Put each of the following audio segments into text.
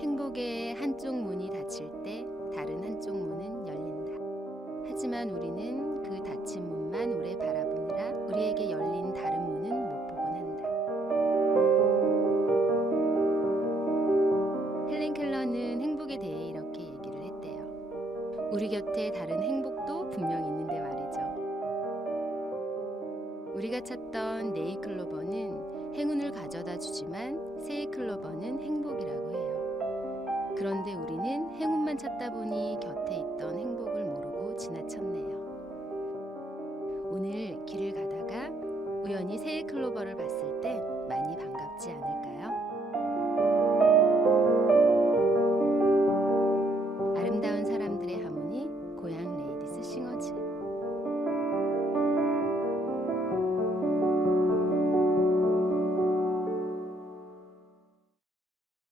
행복의 한쪽 문이 닫힐 때 다른 한쪽 문은 열린다. 하지만 우리는 그 닫힌 문만 오래 바라보느라 우리에게 열린 다른 문은 못 보곤 한다. 헬렌 켈러는 행복에 대해 이렇게 얘기를 했대요. 우리 곁에 다른 행복도 분명 있는데 말이죠. 우리가 찾던 네잎클로버는 행운을 가져다 주지만 새잎클로버는 행복이라고 해요. 그런데 우리는 행운만 찾다 보니 곁에 있던 행복을 모르고 지나쳤네요. 오늘 길을 가다가 우연히 새잎클로버를 봤을 때 많이 반갑지 않을까요? 아름다운 사람들의 하모니, 고향 레이디스 싱어즈.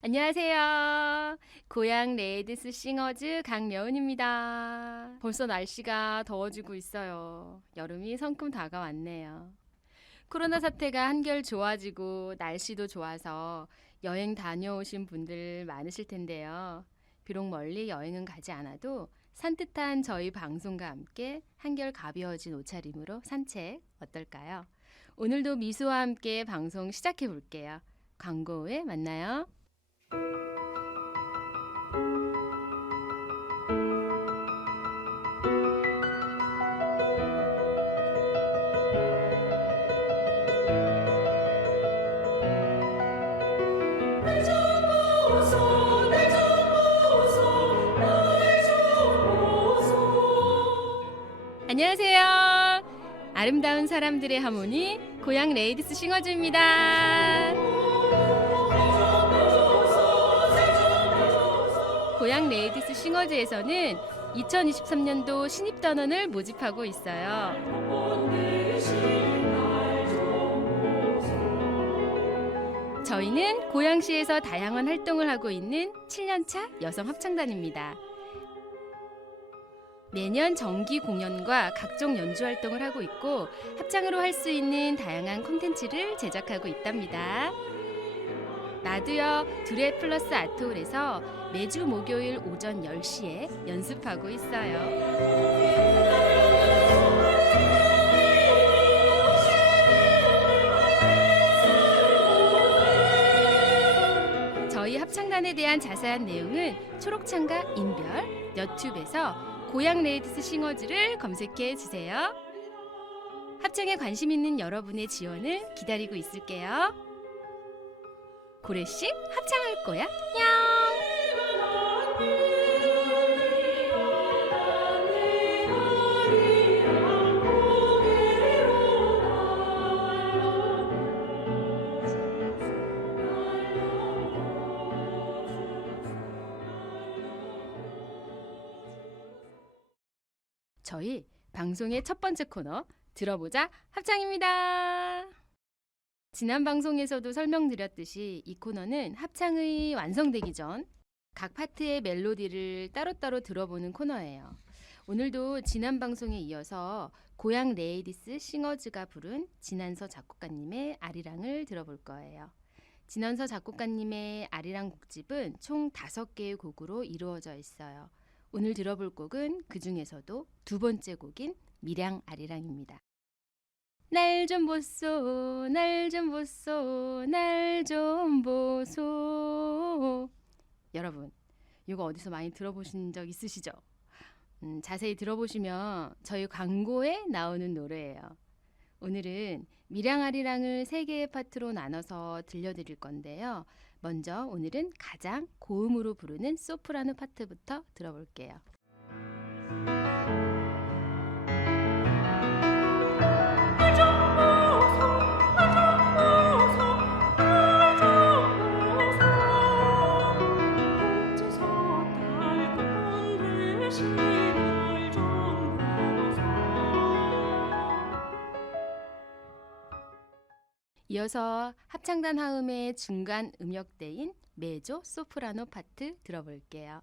안녕하세요. 고향 레이디스 싱어즈 강여은입니다. 벌써 날씨가 더워지고 있어요. 여름이 성큼 다가왔네요. 코로나 사태가 한결 좋아지고 날씨도 좋아서 여행 다녀오신 분들 많으실 텐데요. 비록 멀리 여행은 가지 않아도 산뜻한 저희 방송과 함께 한결 가벼워진 옷차림으로 산책 어떨까요? 오늘도 미소와 함께 방송 시작해 볼게요. 광고 후에 만나요. 안녕하세요. 아름다운 사람들의 하모니 고향 레이디스 싱어즈입니다. 고향 레이디스 싱어즈에서는 2023년도 신입단원을 모집하고 있어요. 저희는 고양시에서 다양한 활동을 하고 있는 7년차 여성 합창단입니다. 매년 정기 공연과 각종 연주 활동을 하고 있고 합창으로 할 수 있는 다양한 콘텐츠를 제작하고 있답니다. 나도요 두렛 플러스 아트홀에서 매주 목요일 오전 10시에 연습하고 있어요. 저희 합창단에 대한 자세한 내용은 초록창과 인별 너튜브에서 고향 레이디스 싱어즈를 검색해 주세요. 합창에 관심 있는 여러분의 지원을 기다리고 있을게요. 고래씨 합창할 거야? 냥! 저희 방송의 첫 번째 코너 들어보자 합창입니다. 지난 방송에서도 설명드렸듯이 이 코너는 합창의 완성되기 전 각 파트의 멜로디를 따로따로 들어보는 코너예요. 오늘도 지난 방송에 이어서 고향 레이디스 싱어즈가 부른 진한서 작곡가님의 아리랑을 들어볼 거예요. 진한서 작곡가님의 아리랑 곡집은 총 5개의 곡으로 이루어져 있어요. 오늘 들어볼 곡은 그 중에서도 두 번째 곡인 밀양 아리랑입니다. 날 좀 보소, 날 좀 보소, 날 좀 보소. 여러분, 이거 어디서 많이 들어보신 적 있으시죠? 자세히 들어보시면 저희 광고에 나오는 노래예요. 오늘은 밀양 아리랑을 3개의 파트로 나눠서 들려드릴 건데요. 먼저 오늘은 가장 고음으로 부르는 소프라노 파트부터 들어볼게요. 이어서 합창단 하음의 중간 음역대인 메조 소프라노 파트 들어볼게요.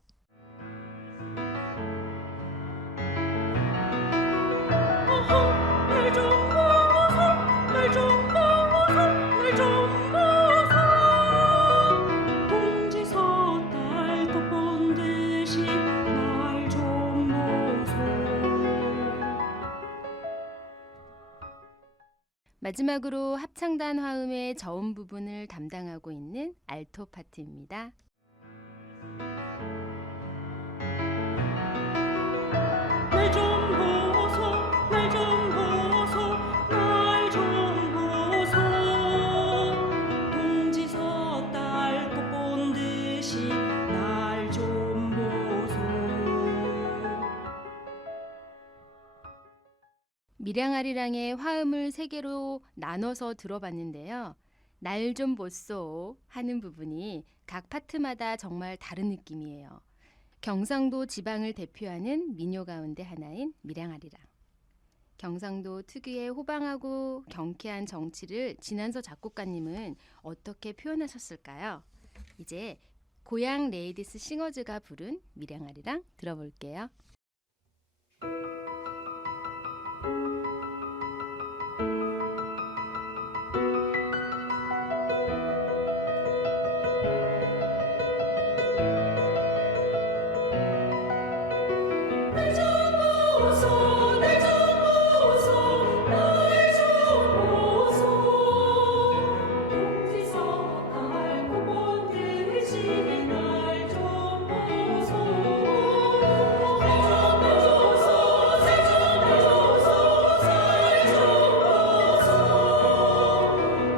날 좀 보소, 날 좀 보소, 날 좀 마지막으로 합창단 화음의 저음 부분을 담당하고 있는 알토 파트입니다. 날 좀 보소 날 좀 보소 날 좀 보소 동지서 딸 꽃 본 듯이 날 좀 보소. 밀양아리랑의 화음을 세 개로 나눠서 들어봤는데요. 날 좀 보소 하는 부분이 각 파트마다 정말 다른 느낌이에요. 경상도 지방을 대표하는 민요 가운데 하나인 밀양아리랑. 경상도 특유의 호방하고 경쾌한 정치를 진한서 작곡가님은 어떻게 표현하셨을까요? 이제 고향 레이디스 싱어즈가 부른 밀양아리랑 들어볼게요. 날 좀 보소 날 좀 보소 날 좀 보소 동지서 딸 꽃 본 듯이 날 좀 보소. 날 좀 보소 날 좀 보소 날 좀 보소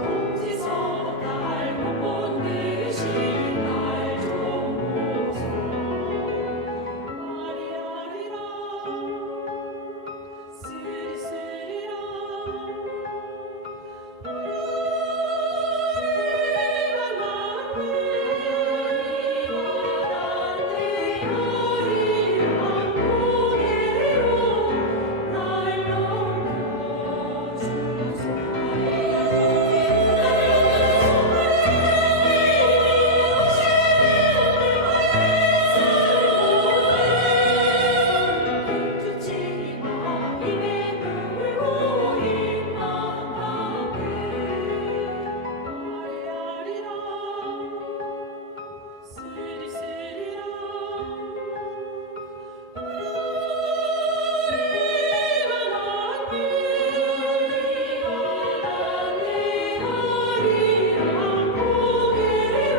동지서 딸 꽃 본 듯이 날 좀 보소. 아리아리랑 쓰리쓰리랑 우리가 났네 아리랑 고개로 날 넘겨주소. 주치 마 입에 물고 입만 하게 아리아리랑 쓰리쓰리랑 우리가 났네 아리랑 고개로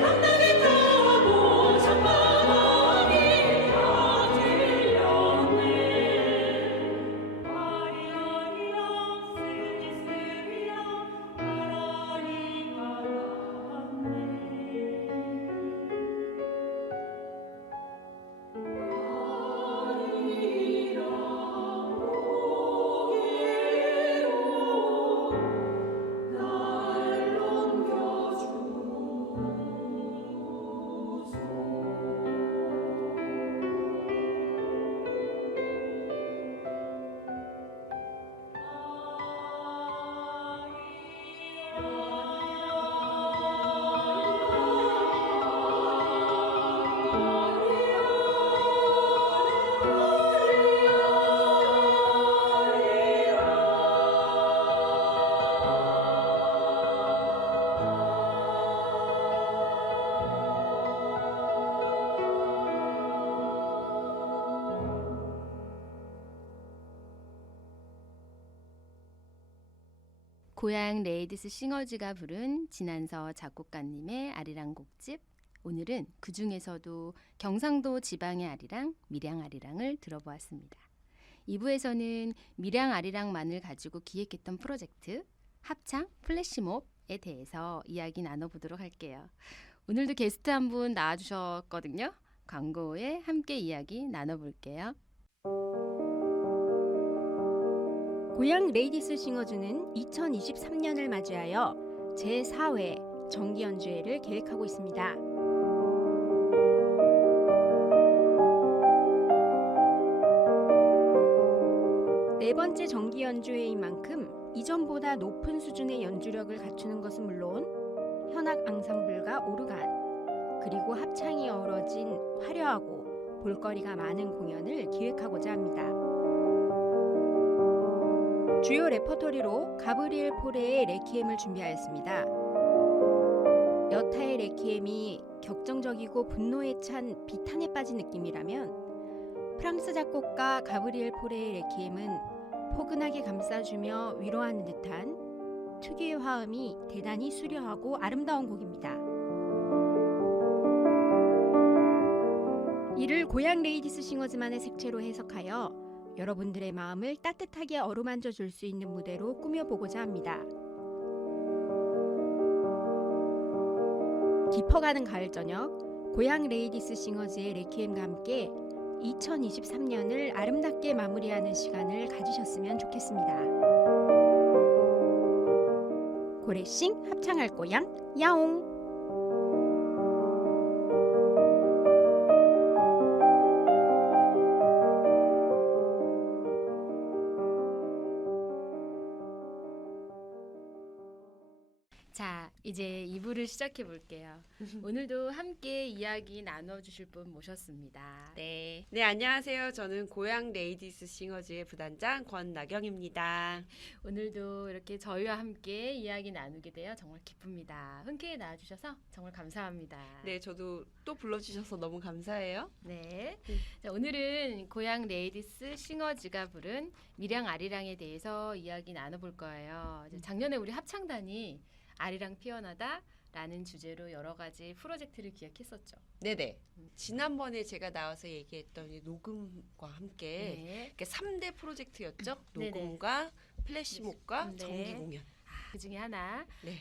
당당히 타고 잠바람이 다 들렸네 아리아리랑 쓰리쓰리랑 나란히가 났네 아리랑 고개로 날 넘겨주소. 고향 레이디스 싱어즈가 부른 진한서 작곡가님의 아리랑 곡집. 오늘은 그 중에서도 경상도 지방의 아리랑, 밀양아리랑을 들어보았습니다. 2부에서는 밀양아리랑만을 가지고 기획했던 프로젝트 합창 플래시몹에 대해서 이야기 나눠보도록 할게요. 오늘도 게스트 한 분 나와주셨거든요. 광고 후에 함께 이야기 나눠볼게요. 고향 레이디스 싱어즈는 2023년을 맞이하여 제4회 정기연주회를 계획하고 있습니다. 네 번째 정기연주회인 만큼 이전보다 높은 수준의 연주력을 갖추는 것은 물론 현악 앙상블과 오르간 그리고 합창이 어우러진 화려하고 볼거리가 많은 공연을 기획하고자 합니다. 주요 레퍼토리로 가브리엘 포레의 레퀴엠을 준비하였습니다. 여타의 레퀴엠이 격정적이고 분노에 찬 비탄에 빠진 느낌이라면 프랑스 작곡가 가브리엘 포레의 레퀴엠은 포근하게 감싸주며 위로하는 듯한 특유의 화음이 대단히 수려하고 아름다운 곡입니다. 이를 고향 레이디스 싱어즈만의 색채로 해석하여 여러분들의 마음을 따뜻하게 어루만져 줄 수 있는 무대로 꾸며보고자 합니다. 깊어가는 가을 저녁, 고향 레이디스 싱어즈의 레퀴엠과 함께 2023년을 아름답게 마무리하는 시간을 가지셨으면 좋겠습니다. 고래싱 합창할 고향 야옹. 자, 이제 2부를 시작해 볼게요. 오늘도 함께 이야기 나눠주실 분 모셨습니다. 네, 안녕하세요. 저는 고향 레이디스 싱어즈의 부단장 권나경입니다. 오늘도 이렇게 저희와 함께 이야기 나누게 되어 정말 기쁩니다. 흔쾌히 나와주셔서 정말 감사합니다. 네, 저도 또 불러주셔서 너무 감사해요. 네. 자, 오늘은 고향 레이디스 싱어즈가 부른 미량 아리랑에 대해서 이야기 나눠볼 거예요. 이제 작년에 우리 합창단이 아리랑 피어나다 라는 주제로 여러 가지 프로젝트를 기획했었죠. 네네. 지난번에 제가 나와서 얘기했던 이 녹음과 함께 네. 이렇게 3대 프로젝트였죠. 네네. 녹음과 플래시몹과 네. 정기 공연. 그 중에 하나 네.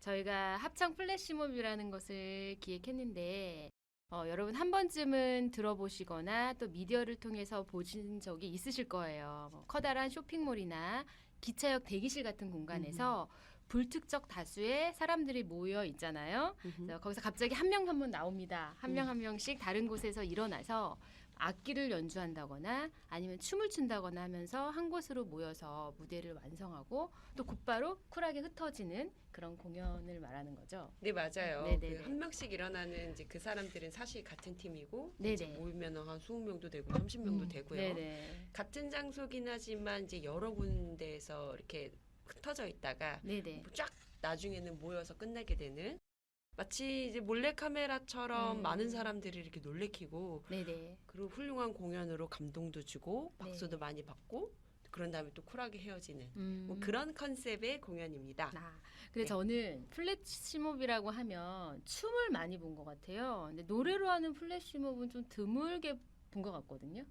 저희가 합창 플래시몹이라는 것을 기획했는데 여러분 한 번쯤은 들어보시거나 또 미디어를 통해서 보신 적이 있으실 거예요. 커다란 쇼핑몰이나 기차역 대기실 같은 공간에서 불특정 다수의 사람들이 모여 있잖아요. 그래서 거기서 갑자기 한 명 한 분 나옵니다. 한 명 한 명씩 다른 곳에서 일어나서 악기를 연주한다거나 아니면 춤을 춘다거나 하면서 한 곳으로 모여서 무대를 완성하고 또 곧바로 쿨하게 흩어지는 그런 공연을 말하는 거죠. 네, 맞아요. 네네네. 그 한 명씩 일어나는 이제 그 사람들은 사실 같은 팀이고 네네. 이제 모이면 한 20명도 되고 30명도 되고요. 네네. 같은 장소긴 하지만 이제 여러 군데에서 이렇게 흩어져 있다가 네네. 쫙 나중에는 모여서 끝나게 되는 마치 이제 몰래 카메라처럼 많은 사람들이 이렇게 놀래키고 네네. 그리고 훌륭한 공연으로 감동도 주고 박수도 네. 많이 받고 그런 다음에 또 쿨하게 헤어지는 뭐 음. 그런 컨셉의 공연입니다. 근데 네. 저는 플래시몹이라고 하면 춤을 많이 본 것 같아요. 근데 노래로 하는 플래시몹은 좀 드물게 본 것 같거든요.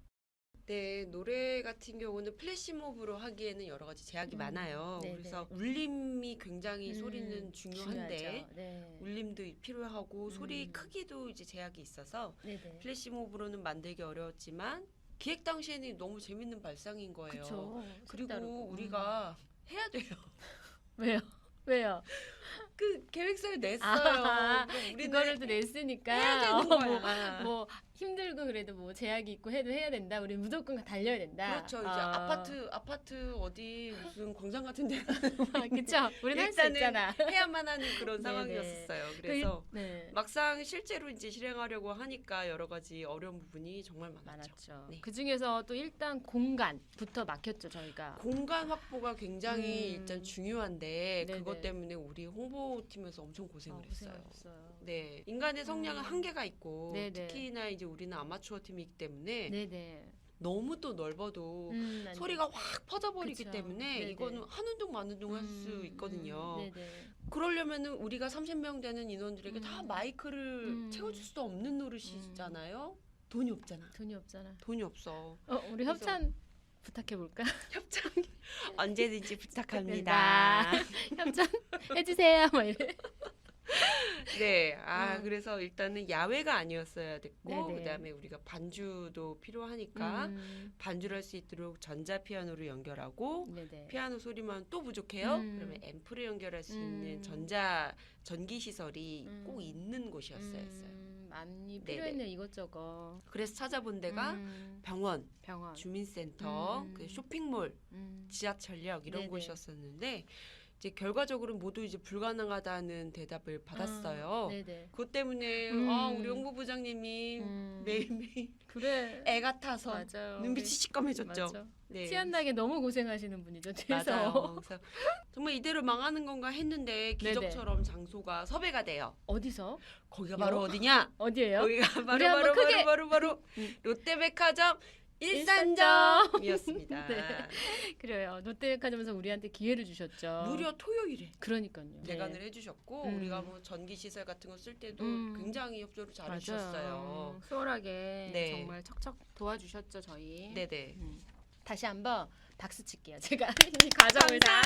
네, 노래 같은 경우는 플래시몹으로 하기에는 여러 가지 제약이 많아요. 네네. 그래서 울림이 굉장히 소리는 중요한데 중요하죠. 네. 울림도 필요하고 소리 음. 크기도 이제 제약이 있어서 네네. 플래시몹으로는 만들기 어려웠지만 기획 당시에는 너무 재밌는 발상인 거예요. 그쵸. 그리고 색다르고. 우리가 해야 돼요. 왜요? 왜요? 그 계획서에 냈어요. 아, 그럼 우리는 이거를 또 냈으니까 해야 되는 거야. 뭐 힘들고 그래도 뭐 제약이 있고 해도 해야 된다. 우리 무조건 달려야 된다. 그렇죠. 이제 아파트 어디 무슨 광장 같은 데 그렇죠. 우리는 할 수 일단은 있잖아. 해야만 하는 그런 네네. 상황이었어요. 그래서 네. 막상 실제로 이제 실행하려고 하니까 여러 가지 어려운 부분이 정말 많았죠. 많았죠. 네. 그 중에서 또 일단 공간부터 막혔죠 저희가. 공간 확보가 굉장히 음. 일단 중요한데 네네. 그것 때문에 우리 홍보팀에서 엄청 고생을 했어요. 고생하셨어요. 네, 인간의 성량은 한계가 있고 네네. 특히나 이제 우리는 아마추어 팀이기 때문에 네네. 너무 또 넓어도 안 소리가 되죠. 확 퍼져버리기 그쵸. 때문에 네네. 이거는 하는 둥 마는 둥 할 수 있거든요. 네네. 그러려면은 우리가 30명 되는 인원들에게 다 마이크를 음. 채워줄 수도 없는 노릇이잖아요. 돈이 없잖아. 돈이 없잖아. 돈이 없어. 우리 그래서- 협찬 부탁해 볼까? 협찬 언제든지 부탁합니다. 협찬 해주세요. 뭐 이래. 네. 음. 그래서 일단은 야외가 아니었어야 됐고 네네. 그다음에 우리가 반주도 필요하니까 반주를 할 수 있도록 전자 피아노를 연결하고 네네. 피아노 소리만 또 부족해요. 음. 그러면 앰프를 연결할 수 음. 있는 전기 시설이 꼭 있는 곳이었어요. 많이 네네. 필요했네요, 이것저것. 그래서 찾아본 데가 음. 병원, 병원. 주민센터, 음. 그 쇼핑몰, 음. 지하철역 이런 네네. 곳이었었는데 이제 결과적으로 모두 이제 불가능하다는 대답을 받았어요. 네네. 그것 때문에 우리 홍보부장님이 매일매일 그래. 애 같아서 맞아요. 눈빛이 시꺼매졌죠. 맞아. 네. 티 안 나게 너무 고생하시는 분이죠, 맞아요. 뒤에서. 그래서 정말 이대로 망하는 건가 했는데 기적처럼 장소가 섭외가 돼요. 어디서? 거기가 바로 어디냐? 어디예요? 거기가 우리 한번 크게. 바로 롯데백화점 일산점이었습니다. 네. 그래요. 롯데백화점에서 우리한테 기회를 주셨죠. 무려 토요일에 그러니까요. 대관을 해주셨고 우리가 뭐 전기 시설 같은 거 쓸 때도 굉장히 협조를 잘 해주셨어요. 수월하게 네. 정말 척척 도와주셨죠, 저희. 네네. 다시 한번 박수 칠게요. 제가 이 과정을 다.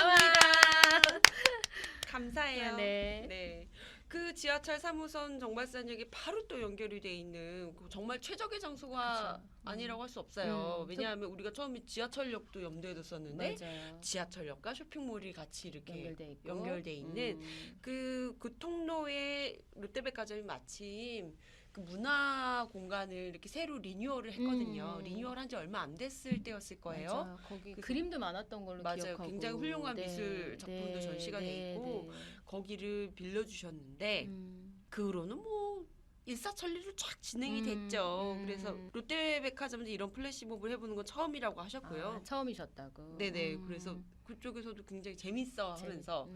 감사해요. 네. 네. 그 지하철 3호선 정발산역이 바로 또 연결이 돼 있는 그 정말 최적의 장소가 그쵸. 아니라고 할 수 없어요. 음. 왜냐하면 우리가 처음에 지하철역도 염두에 뒀었는데 맞아요. 지하철역과 쇼핑몰이 같이 이렇게 연결돼 있고. 연결돼 있는 그 통로에 롯데백화점이 마침 그 문화 공간을 이렇게 새로 리뉴얼을 했거든요. 리뉴얼한 지 얼마 안 됐을 때였을 거예요. 맞아요. 거기 그래서- 그림도 많았던 걸로 맞아요. 기억하고. 굉장히 훌륭한 미술 작품도 전시가 돼 있고 거기를 빌려주셨는데 그 후로는 뭐 일사천리로 쫙 진행이 됐죠. 그래서 롯데백화점에서 이런 플래시몹을 해보는 건 처음이라고 하셨고요. 처음이셨다고. 네네. 그래서 그쪽에서도 굉장히 재밌어 하면서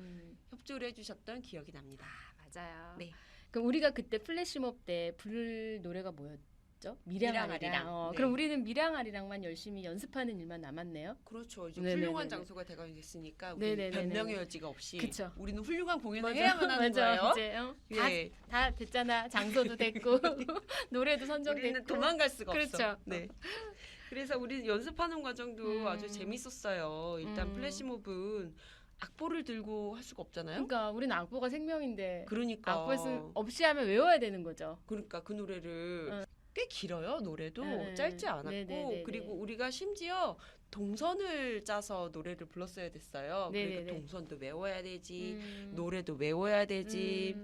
협조를 해주셨던 기억이 납니다. 맞아요. 네. 그럼 우리가 그때 플래시몹 때 부를 노래가 뭐였죠? 미량아리랑. 미량아리랑. 네. 그럼 우리는 미량아리랑만 열심히 연습하는 일만 남았네요. 그렇죠. 이제 네네네네. 훌륭한 장소가 대관이 됐으니까 우리 네네네네. 변명의 여지가 없이 그쵸. 우리는 훌륭한 공연을 맞아. 해야만 하는 맞아. 거예요. 이제 예. 다 됐잖아. 장소도 됐고 노래도 우리는 선정됐고. 도망갈 수가 없어. 그렇죠. 네. 그래서 우리 연습하는 과정도 아주 음. 재밌었어요. 일단 플래시몹은 악보를 들고 할 수가 없잖아요. 그러니까 우리는 악보가 생명인데 그러니까 악보 없이 하면 외워야 되는 거죠. 그러니까 그 노래를 꽤 길어요. 노래도 네. 짧지 않았고 네네네네. 그리고 우리가 심지어 동선을 짜서 노래를 불렀어야 됐어요. 네네네. 그리고 동선도 외워야 되지, 노래도 외워야 되지.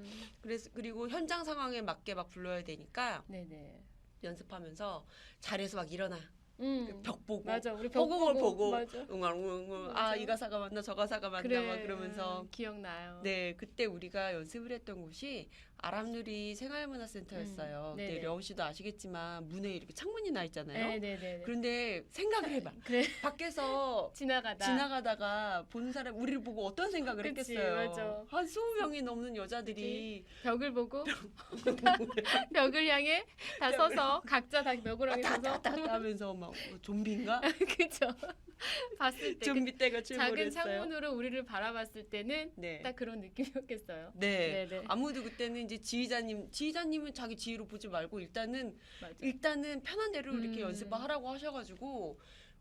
그리고 현장 상황에 맞게 막 불러야 되니까 네네. 연습하면서 자리에서 막 일어나. 벽 보고 맞아. 우리 벽 허공을 보고 맞아. 웅얼웅얼 맞아. 이 가사가 맞나 저 가사가 맞나 막 그러면서 기억나요. 네 그때 우리가 연습을 했던 곳이 아람누리 생활문화센터였어요. 네네. 근데 려우 씨도 아시겠지만 문에 이렇게 창문이 나 있잖아요. 네네네. 그런데 생각을 해봐. 그래. 밖에서 지나가다가 보는 사람 우리를 보고 어떤 생각을 그치, 했겠어요. 맞아. 한 20명이 넘는 여자들이 벽을 보고 벽을 향해 다 서서 각자 다 벽을 향해 서서 따따따 하면서 막 좀비인가? 그죠. 봤을 때 좀비 때가 그 출몰했어요. 작은 창문으로 우리를 바라봤을 때는 네. 딱 그런 느낌이었겠어요. 네. 네네. 아무도 그때는 이제 지휘자님은 자기 지휘로 보지 말고 일단은 맞아. 편한 대로 이렇게 음. 연습하라고 하셔가지고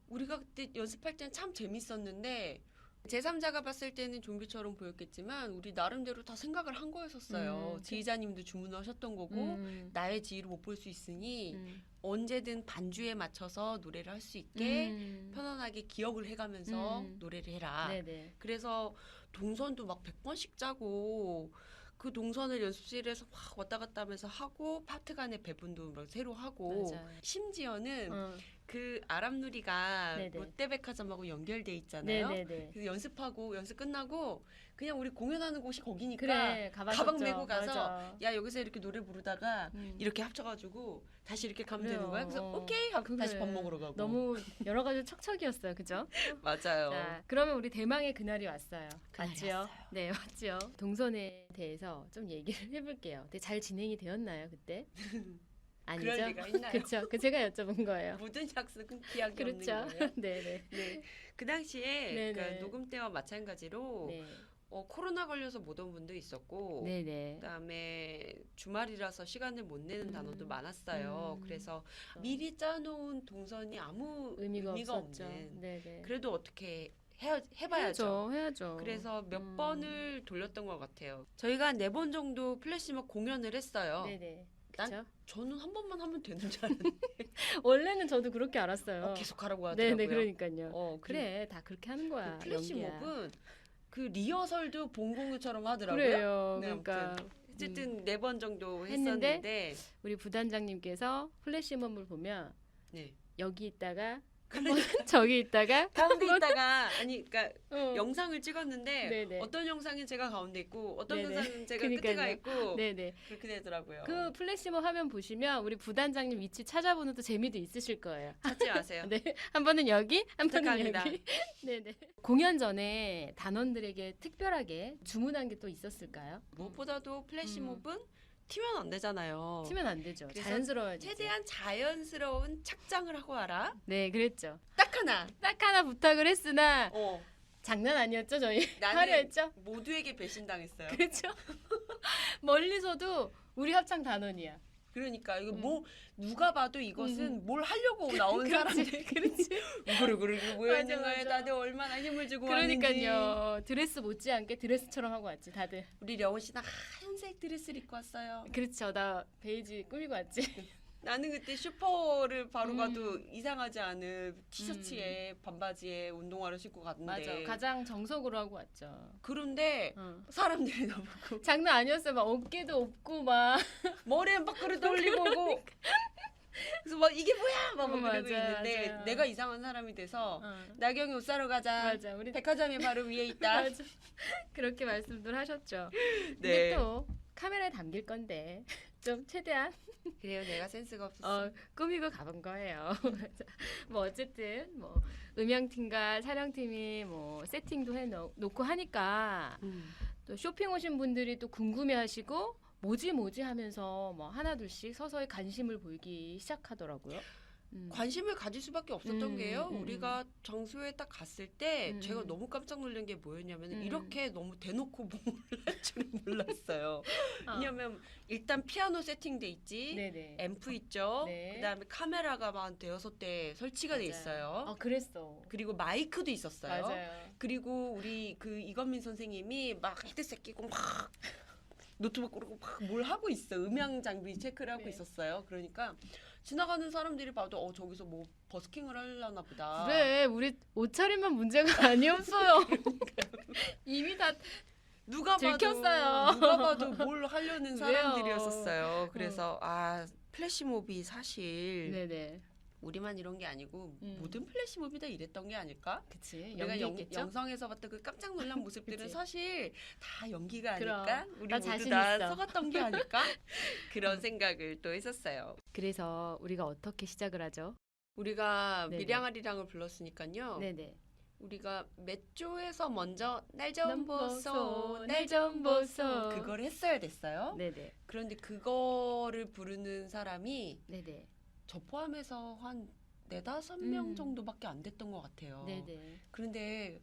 우리가 그때 연습할 때는 참 재밌었는데 제3자가 봤을 때는 좀비처럼 보였겠지만 우리 나름대로 다 생각을 한 거였었어요. 지휘자님도 주문을 하셨던 거고 나의 지휘로 못 볼 수 있으니 언제든 반주에 맞춰서 노래를 할 수 있게 편안하게 기억을 해가면서 노래를 해라. 네네. 그래서 동선도 막 100번씩 짜고 그 동선을 연습실에서 막 왔다 갔다 하면서 하고 파트 간의 배분도 막 새로 하고 맞아요. 심지어는 그 아람누리가 네네. 롯데백화점하고 연결돼 있잖아요. 네네네. 그래서 연습 끝나고 그냥 우리 공연하는 곳이 거기니까 그래 가방 메고 가서 맞아. 야 여기서 이렇게 노래 부르다가 이렇게 합쳐가지고 다시 이렇게 가면 그래요. 되는 거야. 그래서 오케이 하고 다시 밥 먹으러 가고. 너무 여러 가지 척척이었어요, 그죠? 맞아요. 자, 그러면 우리 대망의 그날이 왔어요. 그날이 맞지요? 왔어요. 네, 맞지요. 동선에 대해서 좀 얘기를 해볼게요. 근데 잘 진행이 되었나요, 그때? 아니죠? 그럴 리가 있나요? 그렇죠. 그 제가 여쭤본 거예요. 모든 약속은 기약이 그렇죠. 없는 거예요. 네네. 네. 그 당시에 네네. 그러니까 녹음 때와 마찬가지로 네. 코로나 걸려서 못 온 분도 있었고 네네. 그다음에 주말이라서 시간을 못 내는 단어도 많았어요. 그래서 미리 짜놓은 동선이 아무 의미가 없었죠. 없는 네네. 그래도 어떻게 해봐야죠. 해야죠. 그래서 몇 음. 번을 돌렸던 것 같아요. 저희가 4번 정도 플래시몹 공연을 했어요. 네네. 난 그쵸? 저는 한 번만 하면 되는 줄 알았는데 원래는 저도 그렇게 알았어요. 계속 하라고 하더라고요. 네네, 그러니까요. 그리고 그래, 다 그렇게 하는 거야. 그 연기야. 플래시몹은 그 리허설도 본공유처럼 하더라고요. 그래요. 네, 그러니까 어쨌든 4번 정도 했는데 했었는데 우리 부단장님께서 플래시몹을 보면 네. 여기 있다가 한 번 저기 있다가 가운데 있다가 아니 그러니까 어. 영상을 찍었는데 네네. 어떤 영상은 제가 가운데 있고 어떤 네네. 영상은 제가 끝에가 그러니까요. 있고 네네. 그렇게 되더라고요. 그 플래시몹 화면 보시면 우리 부단장님 위치 찾아보는 또 재미도 있으실 거예요. 찾지 마세요. 네, 한 번은 여기, 한 번은 부탁합니다. 여기. 네네. 공연 전에 단원들에게 특별하게 주문한 게 또 있었을까요? 무엇보다도 플래시몹은 튀면 안 되잖아요. 치면 안 되죠. 그래서 자연스러워야지. 최대한 자연스러운 착장을 하고 와라. 네, 그랬죠. 딱 하나. 딱 하나 부탁을 했으나 어. 장난 아니었죠, 저희. 나는 화려했죠? 모두에게 배신당했어요. 그렇죠. 멀리서도 우리 합창 단원이야. 그러니까 이거 뭐 누가 봐도 이것은 뭘 하려고 나온 그렇지, 사람들. 그렇지. 그러고 모여 있는 맞아, 거에 맞아. 다들 얼마나 힘을 주고 왔는지. 그러니까요. 드레스 못지않게 드레스처럼 하고 왔지, 다들. 우리 려원 씨는 하얀색 드레스를 입고 왔어요. 그렇죠. 나 베이지 꾸미고 왔지. 나는 그때 슈퍼를 바로 음. 가도 이상하지 않은 티셔츠에 반바지에 운동화를 신고 갔는데 맞아. 가장 정석으로 하고 왔죠. 그런데 어. 사람들이 나보고 장난 아니었어요. 막 어깨도 없고 막. 머리에 밖으로 돌리고 오고 그래서 막 이게 뭐야 막 그러고 맞아요, 있는데 맞아요. 내가 이상한 사람이 돼서 어. 나경이 옷 사러 가자. 맞아. 우리 백화점이 바로 위에 있다. 맞아. 그렇게 말씀들 하셨죠. 네. 근데 또 카메라에 담길 건데 좀 최대한 그래요. 내가 센스가 없었어. 꾸미고 가본 거예요. 뭐 어쨌든 뭐 음향팀과 촬영팀이 뭐 세팅도 해놓고 하니까 또 쇼핑 오신 분들이 또 궁금해하시고 뭐지 하면서 뭐 하나둘씩 서서히 관심을 보이기 시작하더라고요. 관심을 가질 수밖에 없었던 게요. 음. 우리가 장소에 딱 갔을 때 음. 제가 너무 깜짝 놀란 게 뭐였냐면 음. 이렇게 너무 대놓고 몸을 할 줄은 몰랐어요. 어. 왜냐면 일단 피아노 세팅돼 있지. 네네. 앰프 있죠. 네. 그다음에 카메라가 한 대여섯 대 설치가 돼 있어요. 아 그랬어. 그리고 마이크도 있었어요. 맞아요. 그리고 우리 그 이건민 선생님이 막 헤드셋 끼고 막 노트북 꾸르고 막 뭘 하고 있어. 음향 장비 체크를 하고 네. 있었어요. 그러니까 지나가는 사람들이 봐도 저기서 뭐 버스킹을 하려나 보다. 그래 우리 옷차림만 문제가 아니었어요. 이미 다 누가 들켰어요. 봐도 누가 봐도 뭘 하려는 왜요? 사람들이었었어요. 그래서 플래시몹이 사실 네네. 우리만 이런 게 아니고 음. 모든 플래시몹이 다 이랬던 게 아닐까? 그치. 우리가 연기 있겠죠? 영상에서 봤던 그 깜짝 놀란 모습들은 그치. 사실 다 연기가 그럼. 아닐까? 우리 나 모두 자신 다 있어. 속았던 게 아닐까? 그런 생각을 또 했었어요. 그래서 우리가 어떻게 시작을 하죠? 우리가 네네. 미량아리랑을 불렀으니까요. 네네. 우리가 맷조에서 먼저 날 좀 좀 보소, 보소, 날 좀 보소 보소. 그걸 했어야 됐어요. 네네. 그런데 그거를 부르는 사람이 네네. 저 포함해서 한 4-5명 음. 정도밖에 안 됐던 것 같아요. 네네. 그런데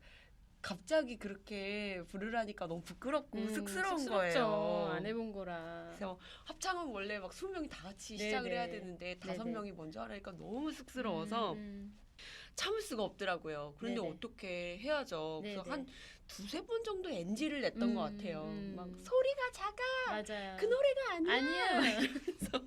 갑자기 그렇게 부르라니까 너무 부끄럽고 쑥스러운 쑥스럽죠. 거예요. 안 해본 거라. 그래서 합창은 원래 막 20명이 다 같이 네네. 시작을 해야 되는데 5명이 먼저 하라니까 너무 쑥스러워서 참을 수가 없더라고요. 그런데 네네. 어떻게 해야죠. 그래서 네네. 한 2-3번 정도 NG를 냈던 것 같아요. 막 음. 소리가 작아. 맞아요. 그 노래가 아니야. 아니야.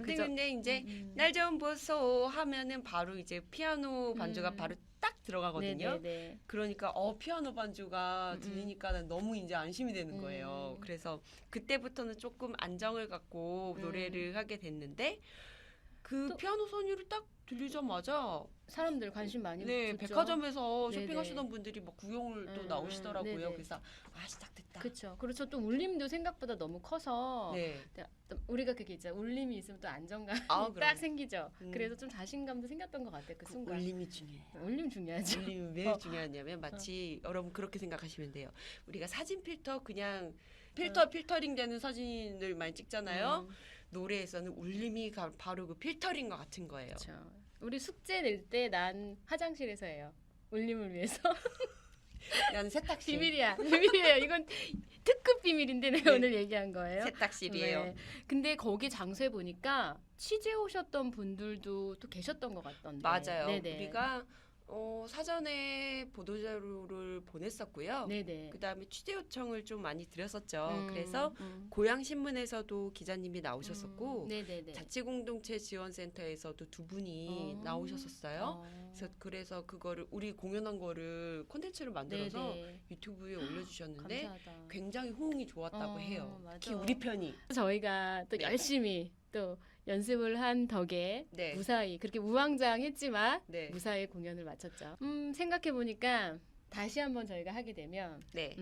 근데 이제 날 좀 보소 하면은 바로 이제 피아노 반주가 바로 딱 들어가거든요. 네네네. 그러니까 피아노 반주가 들리니까 너무 이제 안심이 되는 거예요. 그래서 그때부터는 조금 안정을 갖고 노래를 하게 됐는데 그 또- 피아노 선율을 딱 들리자마자 사람들 관심 많이 네, 줬죠. 백화점에서 네네. 쇼핑하시던 분들이 막 구경을 또 나오시더라고요. 네네. 그래서 시작됐다. 그렇죠. 그렇죠. 또 울림도 생각보다 너무 커서 네. 또 우리가 그게 있잖아. 울림이 있으면 또 안정감이 그럼. 딱 생기죠. 음. 그래서 좀 자신감도 생겼던 것 같아요. 그 그 순간. 울림이 중요해요. 울림 중요하죠. 울림이 왜 중요하냐면 마치 여러분 그렇게 생각하시면 돼요. 우리가 사진 필터 그냥 필터링 되는 사진을 많이 찍잖아요. 노래에서는 울림이 바로 그 필터링과 같은 거예요. 그렇죠. 우리 숙제 낼 때 난 화장실에서 해요. 울림을 위해서. 나는 세탁실. 비밀이야. 비밀이에요. 이건 특급 비밀인데 내가 네. 오늘 얘기한 거예요. 세탁실이에요. 네. 근데 거기 장소에 보니까 취재 오셨던 분들도 또 계셨던 것 같던데. 맞아요. 네네. 우리가 사전에 보도자료를 보냈었고요. 네네. 그다음에 취재 요청을 좀 많이 드렸었죠. 음, 그래서 고향 신문에서도 기자님이 나오셨었고 네네네. 자치공동체 지원센터에서도 두 분이 나오셨었어요. 그래서 그거를 우리 공연한 거를 콘텐츠를 만들어서 네네. 유튜브에 올려주셨는데 감사하다. 굉장히 호응이 좋았다고 해요. 맞아. 특히 우리 편이. 저희가 또 네. 열심히 또 연습을 한 덕에 네. 무사히 그렇게 우왕좌왕했지만 네. 무사히 공연을 마쳤죠. 생각해 보니까 다시 한번 저희가 하게 되면 네.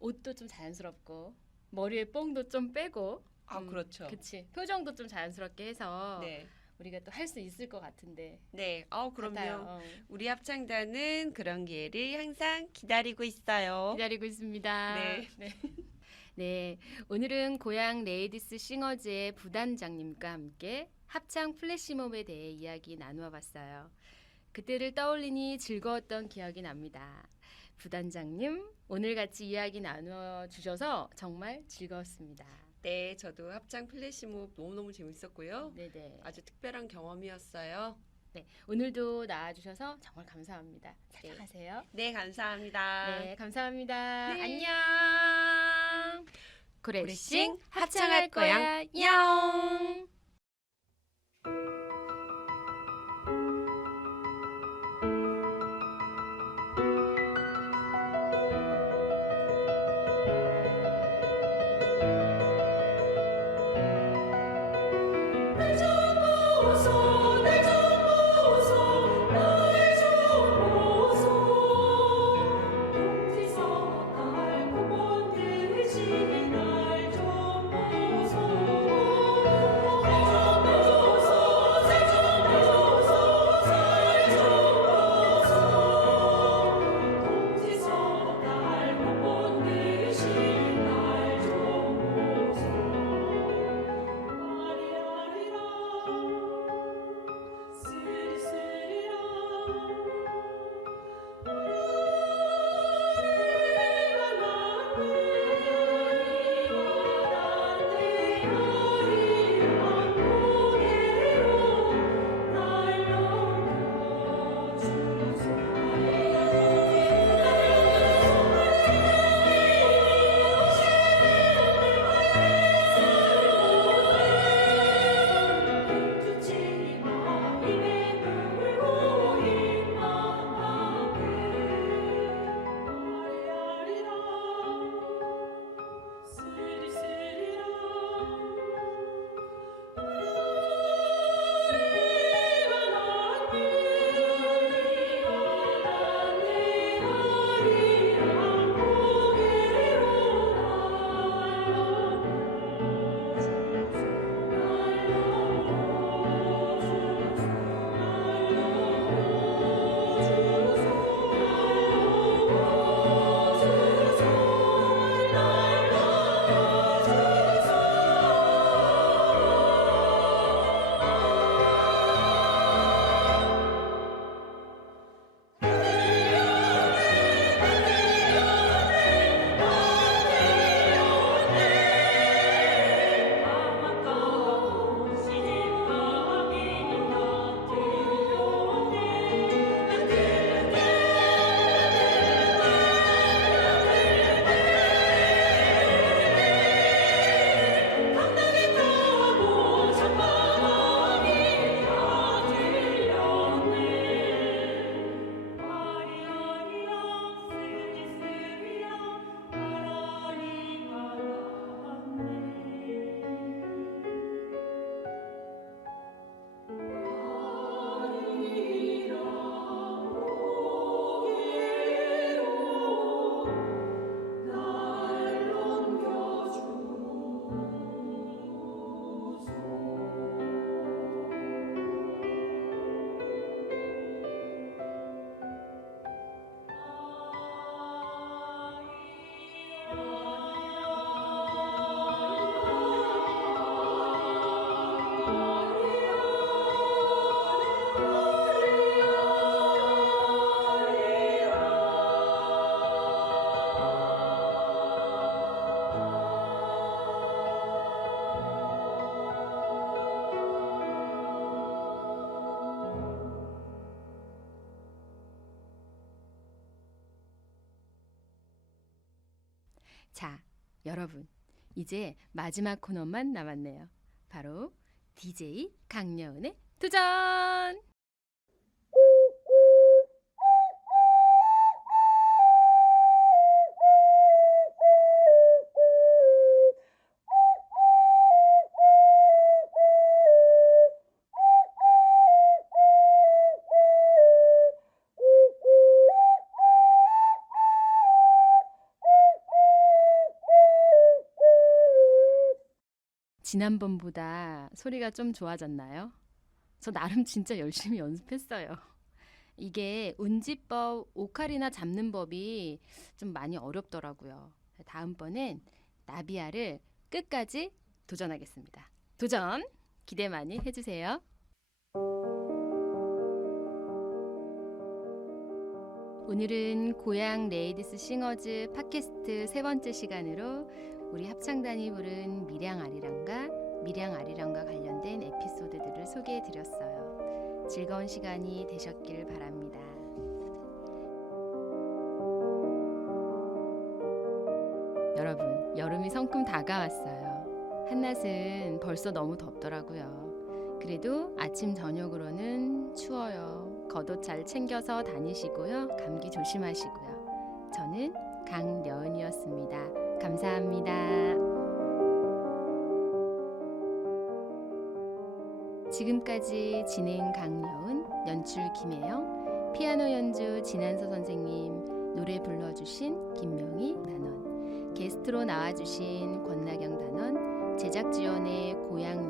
옷도 좀 자연스럽고 머리에 뽕도 좀 빼고 그렇죠. 그치 표정도 좀 자연스럽게 해서 네. 우리가 또 할 수 있을 것 같은데. 네. 그럼요. 같아요. 우리 합창단은 그런 기회를 항상 기다리고 있어요. 기다리고 있습니다. 네. 네, 오늘은 고향 레이디스 싱어즈의 부단장님과 함께 합창 플래시몹에 대해 이야기 나누어 봤어요. 그때를 떠올리니 즐거웠던 기억이 납니다. 부단장님, 오늘 같이 이야기 나누어 주셔서 정말 즐거웠습니다. 네, 저도 합창 플래시몹 너무너무 재밌었고요. 네네. 아주 특별한 경험이었어요. 네, 오늘도 나와주셔서 정말 감사합니다. 잘 가세요. 네, 감사합니다. 네, 감사합니다. 네. 안녕. 고래싱 합창할 거야. 영. 날 좀 보소 자, 여러분, 이제 마지막 코너만 남았네요. 바로 DJ 강여은의 도전! 지난번보다 소리가 좀 좋아졌나요? 저 나름 진짜 열심히 연습했어요. 이게 운지법, 오카리나 잡는 법이 좀 많이 어렵더라고요. 다음번엔 나비야를 끝까지 도전하겠습니다. 도전! 기대 많이 해주세요. 오늘은 고향 레이디스 싱어즈 팟캐스트 3번째 시간으로 우리 합창단이 부른 밀양아리랑과 관련된 에피소드들을 소개해드렸어요. 즐거운 시간이 되셨길 바랍니다. 여러분, 여름이 성큼 다가왔어요. 한낮은 벌써 너무 덥더라고요. 그래도 아침 저녁으로는 추워요. 겉옷 잘 챙겨서 다니시고요. 감기 조심하시고요. 저는 강여은이었습니다. 감사합니다. 지금까지 진행 강여은, 연출 김혜영, 피아노 연주 진한서 선생님, 노래 불러주신 김명희 단원, 게스트로 나와주신 권나경 단원, 제작 지원의 고향